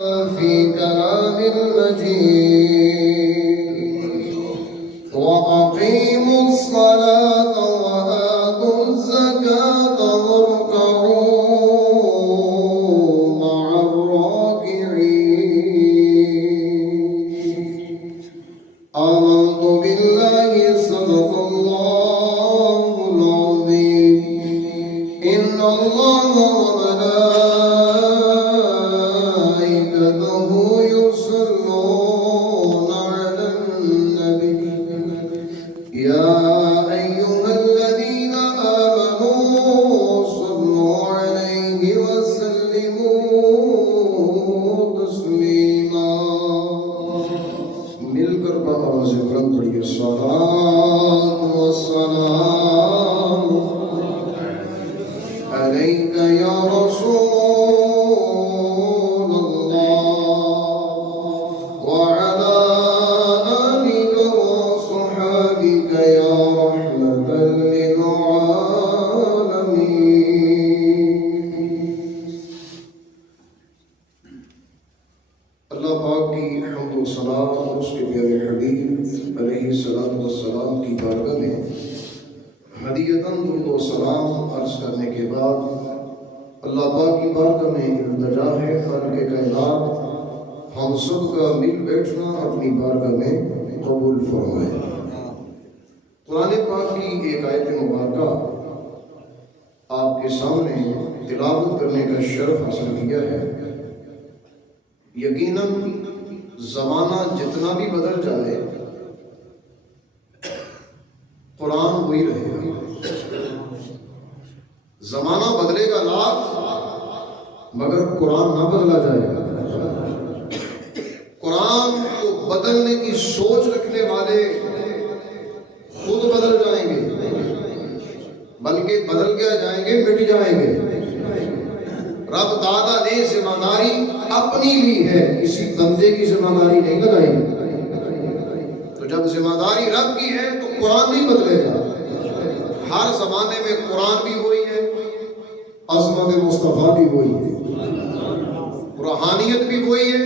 في كلام المجيد وأقيموا الصلاة وآتوا الزكاة واركعوا مع الراكعين آمنت بالله صدق الله العظيم إن الله وملائكته يصلون على النبي يا أيها الذين آمنوا صلوا عليه وسلموا تسليما مل کر آواز بلند پڑھیے الصلاة والسلام عليك يا رسول الله وعلى آلك وصحابك يا رحمة للعالمين اللہ پاک کی حمد و ثنا اور اس کے پیارے حبیب علیہ الصلوۃ والسلام کی بارگاہ میں ہدیۃً درود و سلام عرض کرنے کے بعد اللہ پاک کی بارگاہ میں التجا ہے خالق کائنات ہم سب کا مل بیٹھنا اپنی بارگاہ میں قبول فرمائے۔ قرآن پاک کی ایک آیت مبارکہ آپ کے سامنے تلاوت کرنے کا شرف حاصل کیا ہے۔ یقیناً زمانہ جتنا بھی بدل جائے قرآن وہی رہے گا۔ زمانہ بدلے گا لاکھ مگر قرآن نہ بدلا جائے گا۔ قرآن کو بدلنے کی سوچ رکھنے والے خود بدل جائیں گے بلکہ بدل کیا جائیں گے، مٹ جائیں گے۔ رب تعالیٰ نے ذمہ داری اپنی لی ہے، کسی بندے کی ذمہ داری نہیں لگائی۔ تو جب ذمہ داری رب کی ہے تو قرآن نہیں بدلے گا۔ ہر زمانے میں قرآن بھی وہی ہے، عظمت مصطفیٰ بھی وہی ہے، روحانیت بھی وہی ہے،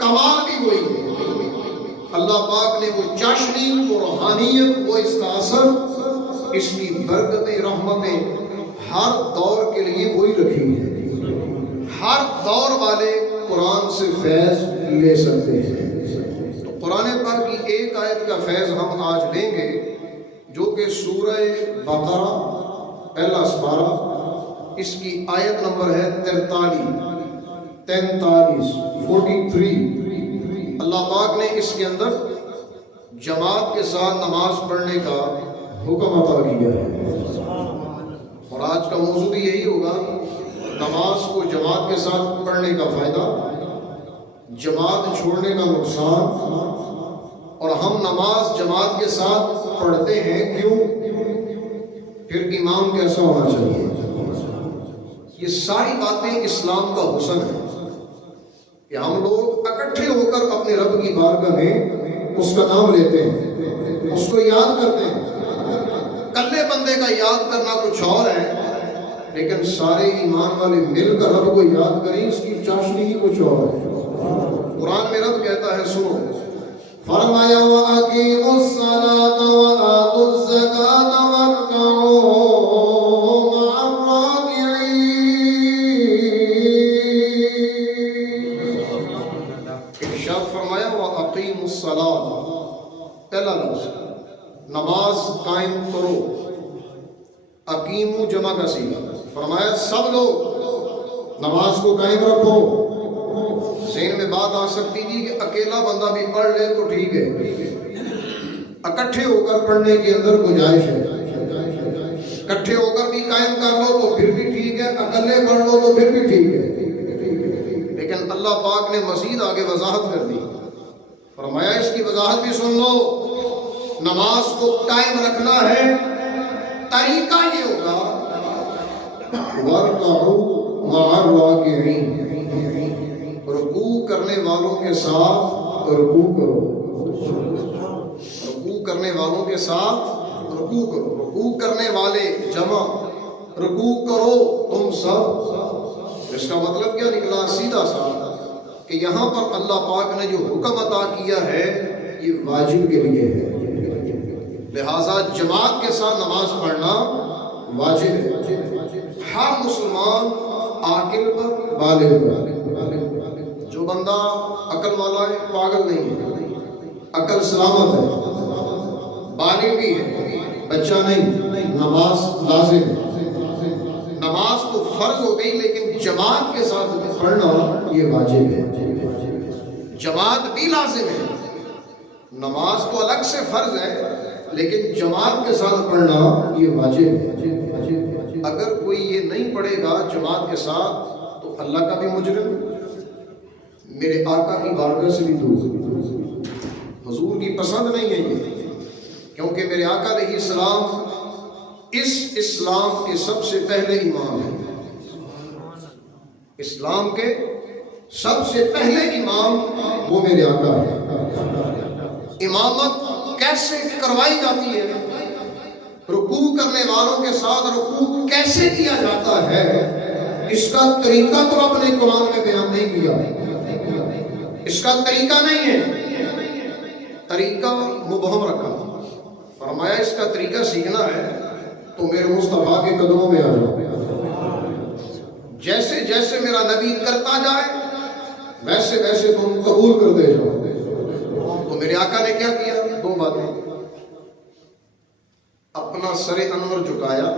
کمال بھی وہی ہے۔ اللہ پاک نے وہ چاشنی، وہ روحانیت، وہ اس کا اثر، اس کی برکتیں، رحمتیں ہر دور کے لیے وہی رکھی ہے۔ ہر دور والے قرآن سے فیض لے سکتے ہیں۔ تو قرآن پاک کی ایک آیت کا فیض ہم آج لیں گے جو کہ سورہ بقرہ پہلا سپارہ، اس کی آیت نمبر ہے 43۔ اللہ پاک نے اس کے اندر جماعت کے ساتھ نماز پڑھنے کا حکم عطا کیا ہے، اور آج کا موضوع بھی یہی ہوگا، نماز کو جماعت کے ساتھ پڑھنے کا فائدہ، جماعت چھوڑنے کا نقصان، اور ہم نماز جماعت کے ساتھ پڑھتے ہیں کیوں، پھر امام کیسا ہونا چاہیے۔ یہ ساری باتیں اسلام کا حسن ہے کہ ہم لوگ اکٹھے ہو کر اپنے رب کی بارگاہ میں اس کا نام لیتے ہیں، اس کو یاد کرتے ہیں۔ کلے بندے کا یاد کرنا کچھ اور ہے، لیکن سارے ایمان والے مل کر رب کو یاد کریں، اس کی چاشنی ہی کچھ اور ہے۔ قرآن میں رب کہتا ہے، سنو، فرمایا وَأَقِيمُوا الصَّلَاةَ وَآتُوا الزَّكَاةَ وَارْكَعُوا مَعَ الرَّاكِعِينَ۔ ارشاد فرمایا وَأَقِيمُوا الصَّلَاةَ، پہلا لفظ نماز قائم کرو۔ اقیمو جمع کا صیغہ، فرمایا سب لوگ نماز کو قائم رکھو۔ ذہن میں بات آ سکتی تھی کہ اکیلا بندہ بھی پڑھ لے تو ٹھیک ہے، اکٹھے ہو کر پڑھنے کے اندر گنجائش ہے، اکٹھے ہو کر بھی قائم کر لو تو پھر بھی ٹھیک ہے، اکلے پڑھ لو تو پھر بھی ٹھیک ہے۔ لیکن اللہ پاک نے مزید آگے وضاحت کر دی، فرمایا اس کی وضاحت بھی سن لو، نماز کو قائم رکھنا ہے، طریقہ یہ ہوگا وَارْكَعُوا مَعَ الرَّاكِعِينَ، رکوع کرنے والوں کے ساتھ رکوع کرو، رکوع کرنے والوں کے ساتھ رکوع کرو۔ رکوع کرنے والے جمع، رکوع کرو تم سب۔ اس کا مطلب کیا نکلا؟ سیدھا سا کہ یہاں پر اللہ پاک نے جو حکم عطا کیا ہے یہ واجب کے لیے ہے، لہذا جماعت کے ساتھ نماز پڑھنا واجب ہے ہر مسلمان عاقل پر، بالغ پر۔ جو بندہ عقل والا ہے، پاگل نہیں ہے، عقل سلامت ہے، بالغ بھی ہے، بچہ نہیں، نماز لازم ہے۔ نماز تو فرض ہو گئی لیکن جماعت کے ساتھ پڑھنا یہ واجب ہے، جماعت بھی لازم ہے۔ نماز تو الگ سے فرض ہے لیکن جماعت کے ساتھ پڑھنا یہ واجب ہے۔ اگر کوئی یہ نہیں پڑھے گا جماعت کے ساتھ تو اللہ کا بھی مجرم، میرے آقا کی بارگاہ سے بھی دور، حضور کی پسند نہیں ہے یہ، کیونکہ میرے آقا علیہ السلام اس اسلام کے سب سے پہلے امام ہیں، اسلام کے سب سے پہلے امام وہ میرے آقا ہے۔ امامت کیسے کروائی جاتی ہے، رکوع کرنے والوں کے ساتھ رکوع کیسے کیا جاتا ہے، اس کا طریقہ تو رب نے قرآن میں بیان نہیں کیا، اس کا طریقہ نہیں ہے، طریقہ مبہم رکھا، فرمایا اس کا طریقہ سیکھنا ہے تو میرے مصطفیٰ کے قدموں میں آ جاؤ، جیسے جیسے میرا نبی کرتا جائے ویسے ویسے تم قبول کر دے جاؤ۔ تو میرے آقا نے کیا کیا؟ دو باتیں، اپنا سر انور جھکایا،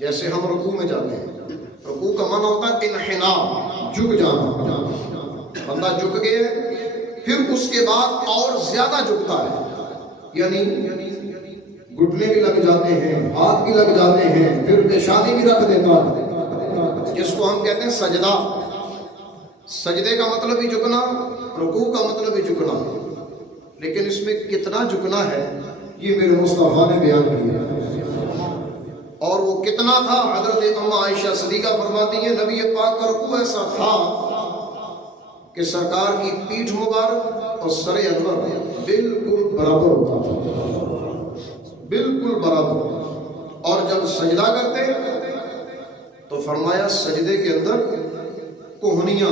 جیسے ہم رکوع میں جاتے ہیں، رکوع کا معنی ہوتا ہے انحناء، جھک جانا، بندہ جھک گیا پھر اس کے بعد اور زیادہ جھکتا ہے، یعنی گھٹنے بھی لگ جاتے ہیں، ہاتھ بھی لگ جاتے ہیں، پھر پیشانی بھی رکھ دیتا ہے، جس کو ہم کہتے ہیں سجدہ۔ سجدے کا مطلب بھی جھکنا، رکوع کا مطلب بھی جھکنا، لیکن اس میں کتنا جھکنا ہے یہ میرے مصطفیٰ نے بیان کیا، اور وہ کتنا تھا حضرت ام عائشہ صدیقہ فرماتی ہیں نبی پاک کا رکوع ایسا تھا کہ سرکار کی پیٹھ مبارک اور سر انور بالکل برابر ہوتا تھا، بالکل برابر، اور جب سجدہ کرتے تو فرمایا سجدے کے اندر کوہنیاں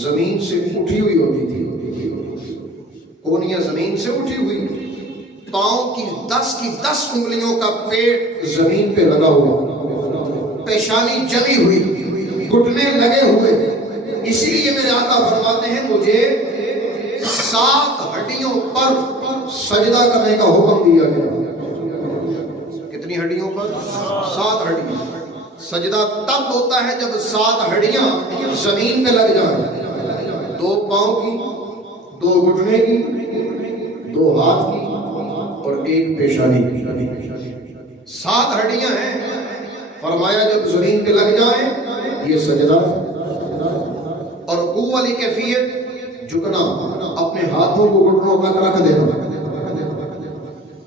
زمین سے اٹھی ہوئی ہوتی تھی، کوہنیاں زمین سے اٹھی ہوئی، پاؤں کی 10 انگلیوں کا پیٹ زمین پہ لگا ہوا، پیشانی جمی ہوئی، گھٹنے لگے ہوئے، اسی لیے میرے آقا فرماتے ہیں مجھے 7 ہڈیوں پر سجدہ کرنے کا حکم دیا گیا۔ کتنی ہڈیوں پر؟ 7 ہڈیوں۔ سجدہ تب ہوتا ہے جب 7 ہڈیاں زمین پہ لگ جائیں، 2 پاؤں کی، 2 گھٹنے کی، 2 ہاتھ کی اور 1 پیشانی کی، 7 ہڈیاں ہیں، فرمایا جب زمین پہ لگ جائیں یہ سجدہ۔ اور رکوع والی کیفیت جھکنا، اپنے ہاتھوں کو گھٹنوں تک رکھ دینا،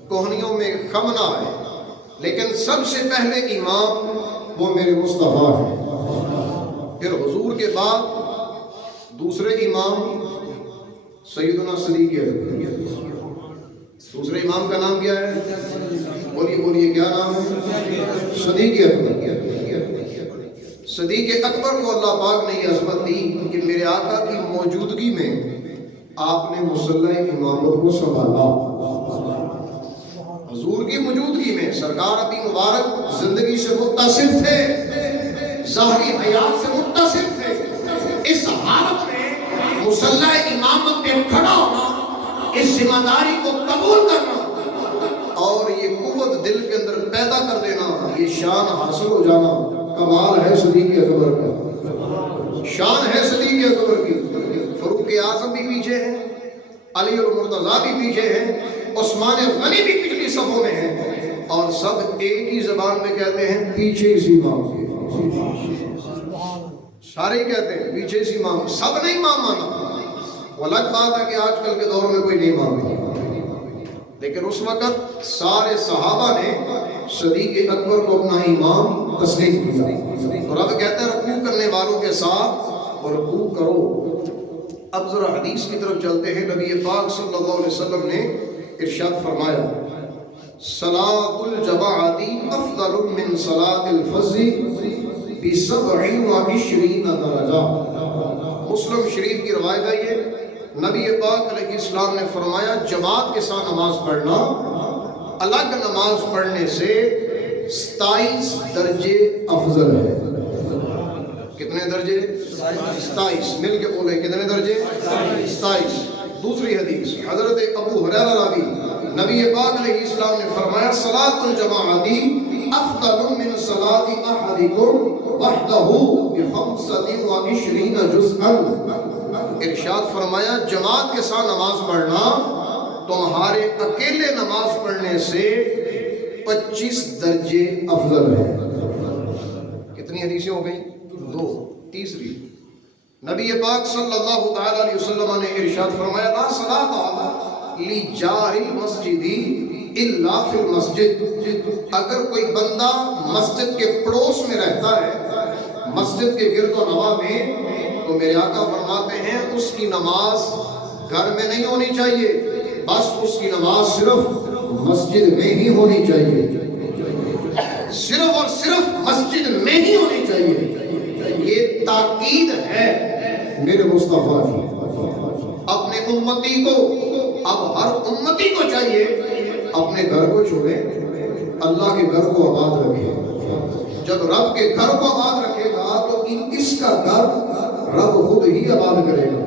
کوہنیوں میں خم نہ ہے، لیکن سب سے پہلے امام وہ میرے مصطفیٰ ہے، پھر حضور کے بعد دوسرے امام سیدنا صدیق اکبر۔ دوسرے امام کا نام کیا ہے؟ بولیے کیا نام ہے؟ صدیق اکبر۔ صدیق اکبر کو اللہ پاک نے یہ عظمت دی کہ میرے آقا کی موجودگی میں آپ نے مصلی امامت کو سنبھالا، حضور کی موجودگی میں سرکار اپنی مبارک زندگی سے متصف تھے، ظاہری حیات سے متصف تھے، اس حالت میں مصلی امامت پہ کھڑا ہونا، اس ذمہ داری کو قبول کرنا اور یہ قوت دل کے اندر پیدا کر دینا، یہ شان حاصل ہو جانا، کمال ہے صدیق اکبر کا، شان ہے صدیق اکبر کی۔ فاروق اعظم بھی پیچھے ہیں، علی المرتضیٰ بھی پیچھے ہیں، عثمان غنی بھی پچھلی صفوں میں ہیں، اور سب ایک ہی زبان میں کہتے ہیں پیچھے اسی امام کے، سارے کہتے ہیں پیچھے اسی امام، سب نے امام مانا۔ وہ الگ بات ہے کہ آج کل کے دور میں کوئی نہیں مانتا، لیکن اس وقت سارے صحابہ نے صدیق اکبر کو اپنا امام تسلیم کیا۔ اور اب کہتے ہیں رکوع کرنے والوں کے ساتھ رکوع کرو۔ اب ذرا حدیث کی طرف چلتے ہیں، نبی پاک صلی اللہ علیہ وسلم نے ارشاد فرمایا صلاۃ الجماعت افضل من صلاۃ الفضل ب27 درجہ۔ مسلم شریف کی روایت ہے یہ، نبی پاک علیہ السلام نے فرمایا جماعت کے ساتھ نماز پڑھنا الگ نماز پڑھنے سے 27 درجے افضل ہے۔ کتنے درجے؟ 27۔ مل کے بولے کتنے درجے؟ 27۔ دوسری حدیث حضرت ابو ہریرہ راوی، نبی پاک علیہ السلام نے فرمایا صلاۃ الجماعت افضل من صلاۃ احدکم وحدہ ب25 جزءا۔ ارشاد فرمایا جماعت کے ساتھ نماز پڑھنا تمہارے اکیلے نماز پڑھنے سے 25 درجے افضل ہے۔ کتنی حدیثیں ہو گئیں؟ 2۔ تیسری نبی پاک صلی اللہ تعالی علیہ وسلم نے ارشاد فرمایا لا صلاۃ لجار المسجد الا فی المسجد۔ اگر کوئی بندہ مسجد کے پڑوس میں رہتا ہے، مسجد کے گرد و نواح میں، تو میرے آقا فرماتے ہیں اس کی نماز گھر میں نہیں ہونی چاہیے، بس اس کی نماز صرف مسجد میں ہی ہونی چاہیے، صرف اور صرف مسجد میں ہی ہونی چاہیے۔ یہ تاکید ہے میرے مصطفیٰ کی اپنے امتی کو۔ اب ہر امتی کو چاہیے اپنے گھر کو چھوڑے، اللہ کے گھر کو آباد رکھے۔ جب رب کے گھر کو آباد رکھے گا تو اس کا گھر رب خود ہی آباد کرے گا۔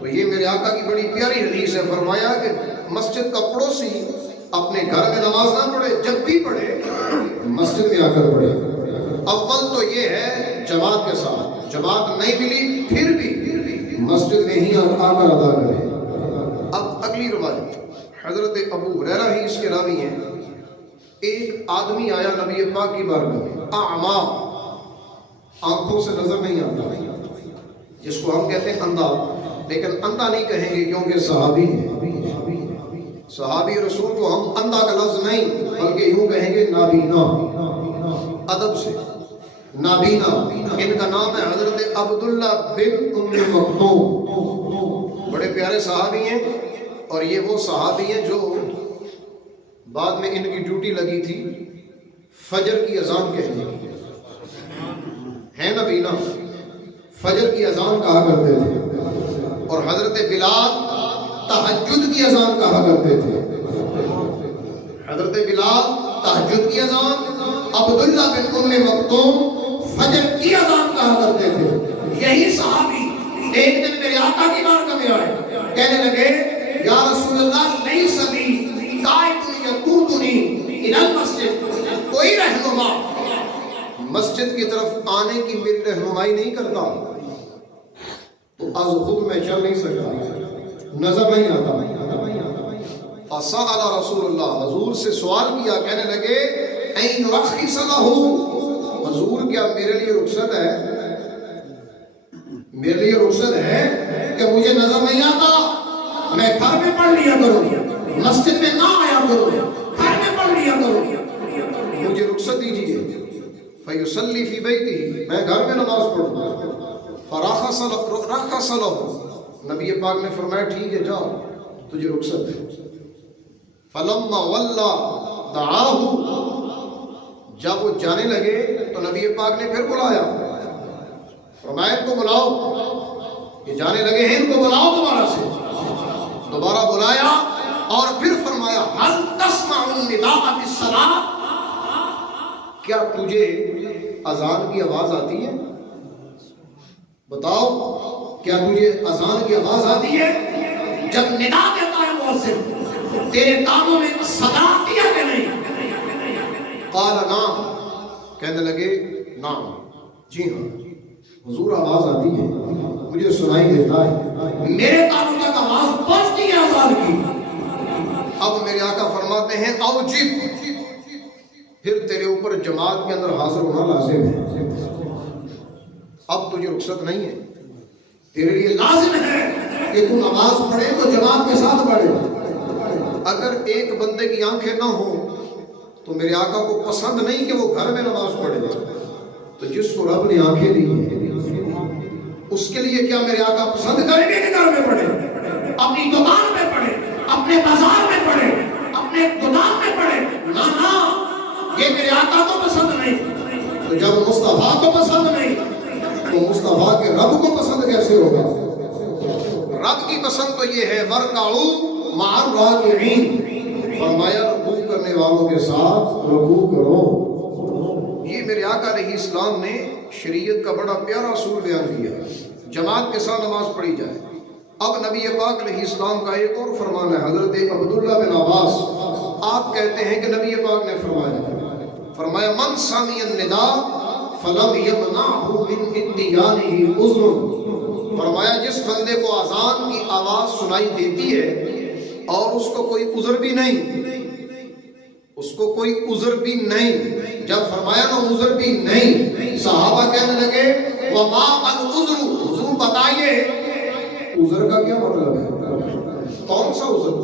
تو یہ میرے آقا کی بڑی پیاری حدیث ہے، فرمایا کہ مسجد کا پڑوسی اپنے گھر میں نماز نہ پڑھے، جب بھی پڑھے مسجد میں آ کر پڑھے۔ اول تو یہ ہے جماعت کے ساتھ، جماعت نہیں ملی پھر بھی مسجد میں ہی آ کر ادا کرے۔ اب اگلی روایت حضرت ابو ہریرہ ہی اس کے راوی ہیں، ایک آدمی آیا نبی پاک کی بارگاہ میں، اعمیٰ، آنکھوں سے نظر نہیں آتا، جس کو ہم کہتے ہیں اندھا، لیکن اندھا نہیں کہیں گے کیونکہ صحابی ہے۔ صحابی رسول کو ہم اندھا کا لفظ نہیں بلکہ یوں کہیں گے نابینا، ادب سے نابینا۔ ان کا نام ہے حضرت عبداللہ بن ام مکتوم، بڑے پیارے صحابی ہیں، اور یہ وہ صحابی ہیں جو بعد میں ان کی ڈیوٹی لگی تھی فجر کی اذان کہنے کی، ہے نبینا، فجر کی اذان کہا کرتے تھے، اور حضرت بلال تہجد کی اذان کہا کرتے تھے۔ حضرت بلال تہجد کی اذان، عبداللہ بن ام مکتوم فجر کی اذان کہا کرتے تھے۔ یہی صحابی ایک دن میرے آقا کی بارگاہ میں آئے، کہنے لگے یا رسول اللہ لیس بی قائد یقودنی الی المسجد، کوئی رہنما مسجد کی طرف آنے کی میری رہنمائی نہیں کرتا، تو از خود میں چل نہیں سکتا، نظر نہیں آتا۔ فسأل رسول اللہ، حضور سے سوال کیا، کہنے لگے این رخص لہ، حضور کیا میرے لیے رخصت ہے، میرے لیے رخصت ہے کہ مجھے نظر نہیں آتا، میں گھر میں پڑھ لیا کروں، مسجد میں نہ آیا کروں، گھر میں پڑھ لیا کروں، مجھے رخصت دیجیے۔ فیصلی فی بیتہ، میں گھر میں نماز پڑھوں۔ فرخص لہ، نبی پاک نے فرمایا ٹھیک ہے جاؤ، تجھے رخصت ہے۔ فلما ولا دعاہ، جب وہ جانے لگے تو نبی پاک نے پھر بلایا، فرمایا ان کو بلاؤ، یہ جانے لگے ہیں، ان کو بلاؤ دوبارہ سے۔ دوبارہ بلایا اور پھر فرمایا هل تسمع النداء بالصلاة، کیا تجھے اذان کی آواز آتی ہے؟ بتاؤ کیا تجھے اذان کی آواز آتی ہے؟ جب ندا دیتا ہے مؤذن، تیرے کانوں میں صدا آتی ہے کہ نہیں؟ قال نعم، کہنے لگے نعم، جی ہاں حضور آواز آتی ہے، مجھے سنائی دیتا ہے، میرے کانوں تک آواز پہنچتی ہے اذان کی۔ اب میرے آقا فرماتے ہیں اوجب، پھر تیرے اوپر جماعت کے اندر حاضر ہونا لازم ہے، اب تجھے رخصت نہیں ہے، تیرے لیے لازم ہے کہ تو نماز پڑھے تو جماعت کے ساتھ پڑھے۔ اگر ایک بندے کی آنکھیں نہ ہوں تو میرے آقا کو پسند نہیں کہ وہ گھر میں نماز پڑھے، تو جس کو رب نے آنکھیں دی ہیں اس کے لیے کیا میرے آقا پسند کریں گے کہ گھر میں پڑھے، اپنی دکان میں پڑھے، اپنے بازار میں پڑھے، اپنے گودام میں پڑھے؟ نہ، یہ میرے آقا کو پسند نہیں۔ تو جب مصطفیٰ کو پسند نہیں تو مصطفیٰ کے رب کو پسند کیسے ہوگا؟ رب کی پسند تو یہ ہے ورکعوا مع الراکعین، فرمایا رکوع کرنے والوں کے ساتھ رکوع کرو۔ یہ میرے آقا علیہ السلام نے شریعت کا بڑا پیارا اصول بیان کیا، جماعت کے ساتھ نماز پڑھی جائے۔ اب نبی پاک علیہ السلام کا ایک اور فرمان ہے، حضرت عبداللہ بن عباس آپ کہتے ہیں کہ نبی پاک نے فرمایا من سمع النداء فلم یمنعہ من اتیانہ عذر، فرمایا جس بندے کو اذان کی آواز سنائی دیتی ہے اور اس کو کوئی عذر بھی نہیں، اس کو کوئی عذر بھی نہیں، جب فرمایا نا عذر بھی نہیں، صحابہ کہنے لگے وما العذر، حضور بتائیے عذر کا کیا مطلب ہے، کون سا عذر؟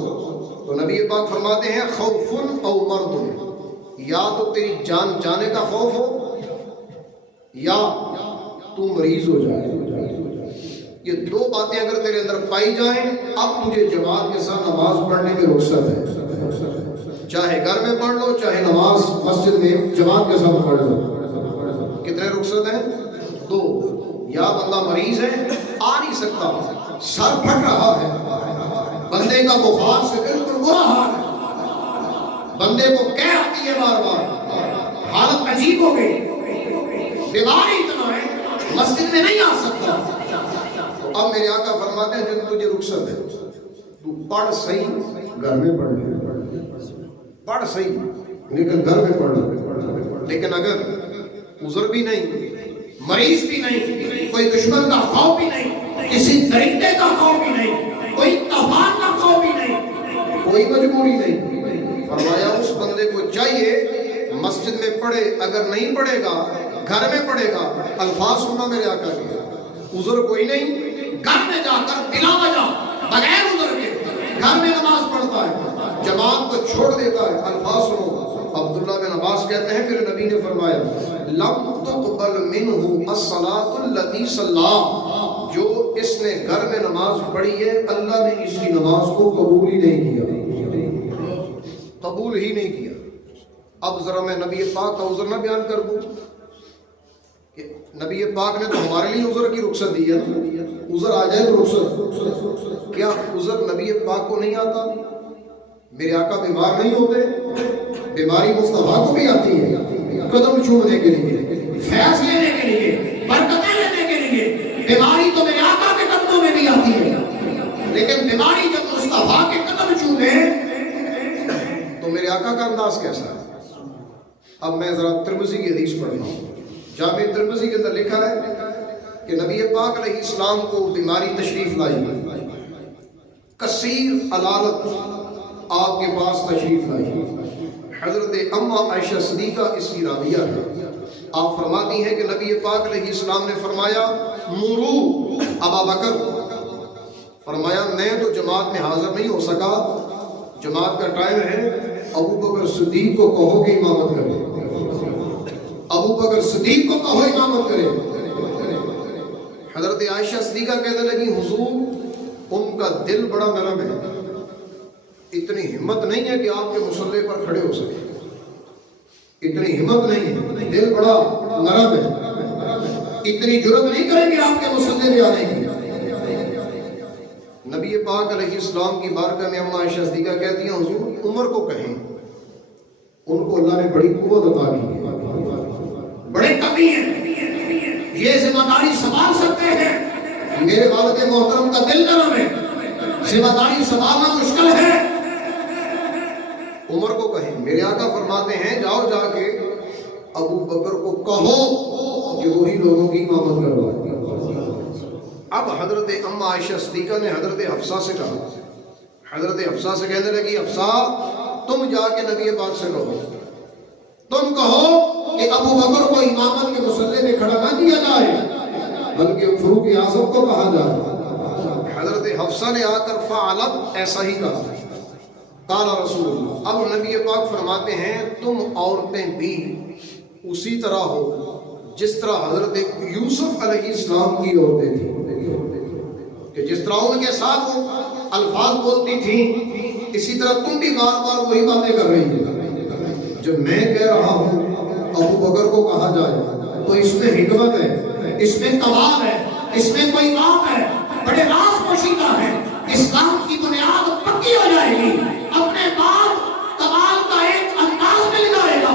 تو نبی پاک فرماتے ہیں خوف او مرض، یا تو تیری جان جانے کا خوف ہو یا تو مریض ہو جائے، یہ دو باتیں اگر تیرے اندر پائی جائیں اب تجھے جماعت کے ساتھ نماز پڑھنے میں رخصت ہے، چاہے گھر میں پڑھ لو چاہے نماز مسجد میں جماعت کے ساتھ پڑھ لو۔ کتنے رخصت ہیں؟ دو، یا بندہ مریض ہے آ نہیں سکتا، سر پھٹ رہا ہے، بندے کا بخار سے بالکل برا حال ہے، بندے کو کہہ آتی ہے بار بار، حالت عجیب ہو گئی، بیماری اتنا ہے مسجد میں نہیں آ سکتا، تو اب میرے آقا فرماتے ہیں جب تجھے رخصت ہے تو پڑھ صحیح، گھر میں پڑھ لے، پڑھ صحیح لیکن گھر میں پڑھ لے، لیکن اگر عذر بھی نہیں، مریض بھی نہیں، کوئی دشمن کا خوف بھی نہیں، کسی درندے کا خوف بھی نہیں، کوئی طوفان کا خوف بھی نہیں، کوئی مجبوری نہیں، فرمایا اس بندے کو چاہیے مسجد میں پڑھے، اگر نہیں پڑھے گا گھر میں پڑھے گا، الفاظ سننا میرے آقا کے، عذر کوئی نہیں، گھر میں جا کر بلا وجہ بغیر عذر کے گھر میں نماز پڑھتا ہے، جماعت کو چھوڑ دیتا ہے، الفاظ سنو۔ عبداللہ بن عباس کہتے ہیں میرے نبی نے فرمایا لم تقبل منہ الصلاۃ التي صلی، جو اس نے گھر میں نماز پڑھی ہے اللہ نے اس کی نماز کو قبول ہی نہیں کیا، قبول ہی نہیں کیا۔ اب ذرا میں نبی پاک کا عذر نہ بیان کر دوں کہ نبی پاک نے تو ہمارے لیے عذر کی رخصت دی ہے، عذر آ جائے تو رخصت، کیا عذر نبی پاک کو نہیں آتا؟ میرے آقا بیمار نہیں ہوتے، بیماری مصطفیٰ کو بھی آتی ہے، قدم چھوڑنے کے لیے، فیض لینے کے لیے، برکتیں لینے کے لیے، بیماری تو میرے آقا کے قدموں میں بھی آتی ہے، لیکن بیماری جب مصطفیٰ کے قدم چھوڑے تو میرے آقا کا انداز کیسا ہے؟ اب میں ذرا ترمذی کی حدیث پڑھ رہا ہوں، جامع ترمذی کے اندر لکھا ہے کہ نبی پاک علیہ السلام کو بیماری تشریف لائی، کثیر علالت آپ کے پاس تشریف لائی، حضرت اماں عائشہ صدیقہ اس کی راویہ ہے، آپ فرماتی ہیں کہ نبی پاک علیہ السلام نے فرمایا مرو ابا بکر، فرمایا میں تو جماعت میں حاضر نہیں ہو سکا، جماعت کا ٹائم ہے، ابو بکر صدیق کو کہو کہ امامت کرے، ابو بکر صدیق کو کہو امامت کرے۔ حضرت عائشہ صدیقہ کہنے لگی حضور ان کا دل بڑا نرم ہے، اتنی ہمت نہیں ہے کہ آپ کے مصلی پر کھڑے ہو سکے، اتنی ہمت نہیں ہے، دل بڑا نرم ہے، اتنی جرت نہیں کریں گے آپ کے مصلی میں آنے کی۔ نبی پاک علیہ السلام کی بارگاہ میں اماں عائشہ صدیقہ کہتی ہیں حضور عمر کو کہیں، ان کو اللہ نے بڑی قوت عطا کی ہے، بڑے قوی ہیں، یہ ذمہ داری سنبھال سکتے ہیں، میرے والد محترم کا دل نرم ہے، ذمہ داری سنبھالنا مشکل ہے، عمر کو کہیں۔ میرے آقا فرماتے ہیں جاؤ جا کے ابو بکر کو کہو کہ وہی لوگوں کی امامت کروائے۔ اب حضرت اماں عائشہ صدیقہ نے حضرت حفصہ سے کہا، حضرت حفصہ سے کہنے لگی حفصہ تم جا کے نبی پاک سے کہو، تم کہو کہ ابو بکر کو امامت کے مصلی میں کھڑا نہ کیا جائے بلکہ فاروق اعظم کو کہا جائے۔ حضرت حفصہ نے آ کر فعلت ایسا ہی کہا، قال رسول اللہ۔ اب نبی پاک فرماتے ہیں تم عورتیں بھی اسی طرح ہو جس طرح حضرت یوسف علیہ السلام کی عورتیں تھیں، کہ جس طرح ان کے ساتھ وہ الفاظ بولتی تھیں اسی طرح تم بھی بار بار وہی باتیں کر رہی ہیں۔ جب میں کہہ رہا ہوں ابو بکر کو کہا جائے تو اس میں حکمت ہے، اس میں کمال ہے، اس میں کوئی کام ہے، بڑے راز پوشیدہ ہے، اسلام کی بنیاد پکی ہو جائے گی، اپنے بعد کمال کا ایک انداز مل جائے گا،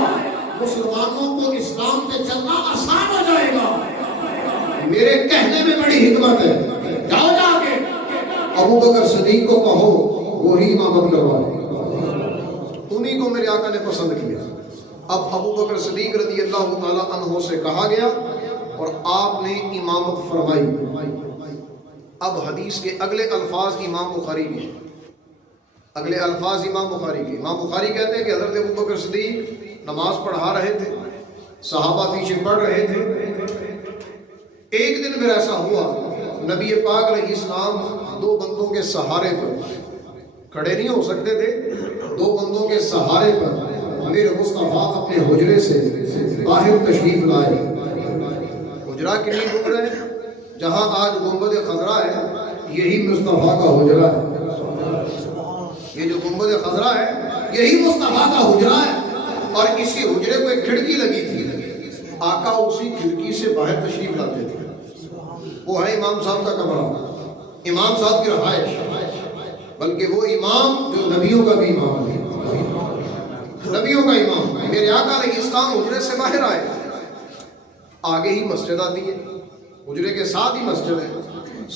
مسلمانوں کو اسلام پہ چلنا آسان ہو جائے گا۔ میرے کہنے میں بڑی حکمت ہے، جاؤ جا کے ابو بکر صدیق کو کہو وہی امامت کروائے، انہی کو میرے آقا نے پسند کیا۔ اب ابو بکر صدیق رضی اللہ تعالیٰ عنہ سے کہا گیا اور آپ نے امامت فرمائی۔ اب حدیث کے اگلے الفاظ امام بخاری کے، اگلے الفاظ امام بخاری کے۔ امام بخاری کہتے ہیں کہ حضرت ابو بکر صدیق نماز پڑھا رہے تھے، صحابہ پیچھے پڑھ رہے تھے۔ ایک دن پھر ایسا ہوا، نبی پاک علیہ السلام دو بندوں کے سہارے پر کھڑے نہیں ہو سکتے تھے، دو بندوں کے سہارے پر میرے مصطفیٰ اپنے حجرے سے باہر تشریف لائے۔ حجرہ کتنی دور ہے؟ جہاں آج گنبد خضرا ہے یہی مصطفیٰ کا حجرہ ہے، یہ جو گنبد خضرا ہے یہی مصطفیٰ کا حجرہ ہے، اور اسی حجرے کو ایک کھڑکی لگی تھی، آقا اسی کھڑکی سے باہر تشریف لاتے تھے۔ وہ ہے امام صاحب کا کمرہ، امام صاحب کی رہائش، بلکہ وہ امام جو نبیوں کا بھی امام ہے، نبیوں کا امام۔ میرے آقا علیہ السلام حجرے سے باہر آئے، آگے ہی مسجد آتی ہے، حجرے کے ساتھ ہی مسجد ہے،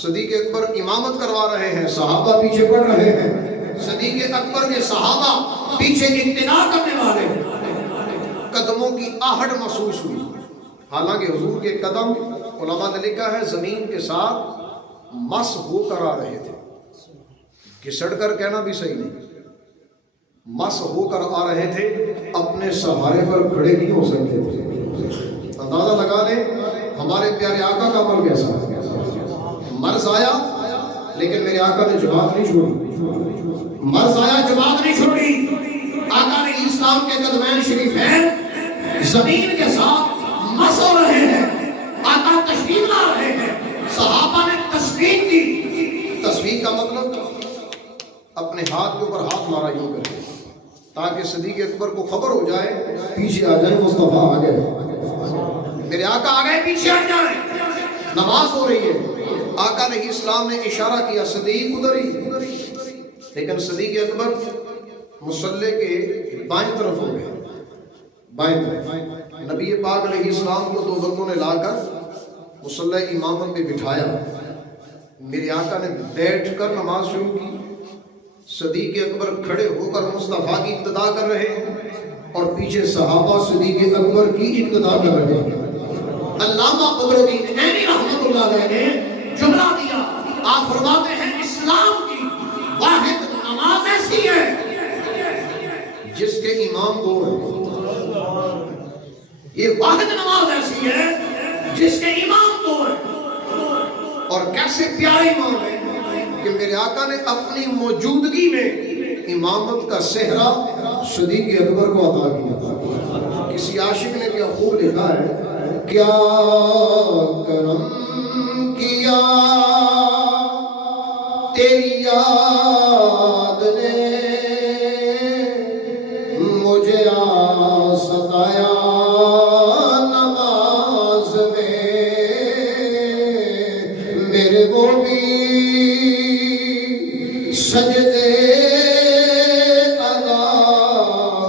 صدیق اکبر امامت کروا رہے ہیں، صحابہ پیچھے پڑھ رہے ہیں، صدیق اکبر کے صحابہ پیچھے اقتداء کرنے والے ہیں۔ قدموں کی آہٹ محسوس ہوئی، حالانکہ حضور کے قدم علماء نے لکھا ہے زمین کے ساتھ مس ہو کر آ رہے تھے، گھسڑ کر کہنا بھی صحیح نہیں، مس ہو کر آ رہے تھے، اپنے سہارے پر کھڑے نہیں ہو سکتے تھے۔ اندازہ لگا لیں ہمارے پیارے آقا کا عمل کیسا ہے۔ مرض آیا لیکن میرے آقا نے جماعت نہیں چھوڑی، مرض آیا جماعت نہیں چھوڑی، آقا علیہ السلام کے قدمین شریفین زمین کے ساتھ مس ہو رہے ہیں، آقا تشریف لا رہے ہیں، صحابہ نے تصویر کی۔ تصویر کا مطلب اپنے ہاتھ کے اوپر ہاتھ مارا یوں کر تاکہ صدیق اکبر کو خبر ہو جائے، پیچھے آ جائیں، مصطفیٰ آ گئے، میرے آقا آ گئے، پیچھے ہٹ جائیں، نماز ہو رہی ہے۔ آقا علیہ السلام نے اشارہ کیا صدیق ادھر ہی، لیکن صدیق اکبر مصلی کے بائیں طرف ہو گئے، بائیں طرف۔ نبی پاک علیہ السلام کو دو بندوں نے لا کر مصلی امامت میں بٹھایا، میرے آقا نے بیٹھ کر نماز شروع کی، صدیق اکبر کھڑے ہو کر مصطفیٰ کی اقتداء کر رہے ہیں اور پیچھے صحابہ صدیق اکبر کی اقتداء کر رہے ہیں۔ علامہ قدرالدین عینی رحمۃ اللہ علیہ نے جملہ دیا، آپ فرماتے ہیں اسلام کی واحد نماز ایسی ہے جس کے امام دو ہیں، یہ واحد نماز ایسی ہے جس کے امام دو ہیں، اور کیسے پیارے امام ہیں کہ میرے آقا نے اپنی موجودگی میں امامت کا صحرا صدیق اکبر کو عطا کیا۔ کسی عاشق نے کیا خوب لکھا ہے، کیا کرم کیا تیری یاد نے مجھے ستایا نماز میں، میرے وہ بھی سجدے ادا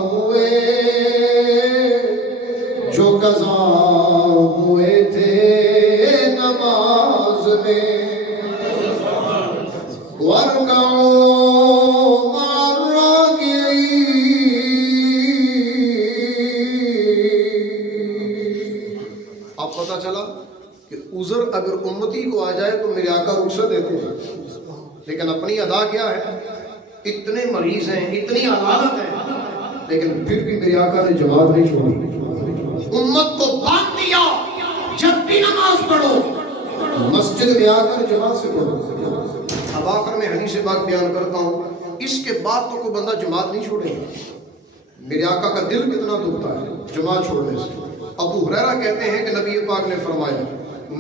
ہوئے جو قضا ہوئے تھے نماز میں، ورکعوا مع الراکعین۔ اب پتہ چلا کہ عذر اگر امتی کو آ جائے تو میرے آقا رخصت دیتے ہیں، لیکن اپنی ادا کیا ہے، اتنے مریض ہیں، اتنی عدالت ہے، لیکن پھر بھی میرے آقا نے جماعت نہیں چھوڑی، امت کو باندھ دیا، جب بھی نماز پڑھو مسجد میں آ کر جماعت سے پڑھو۔ اب آخر میں حدیث پاک بیان کرتا ہوں، اس کے بعد تو کوئی بندہ جماعت نہیں چھوڑے گا۔ میرے آقا کا دل کتنا دکھتا ہے جماعت چھوڑنے سے۔ ابو ہریرہ کہتے ہیں کہ نبی پاک نے فرمایا،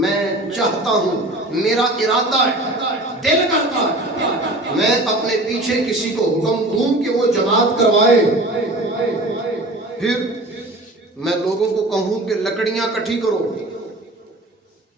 میں چاہتا ہوں، میرا ارادہ ہے، دل کرتا ہے، میں اپنے پیچھے کسی کو حکم دوں کہ وہ جماعت کروائے، پھر میں لوگوں کو کہوں کہ لکڑیاں کٹھی کرو،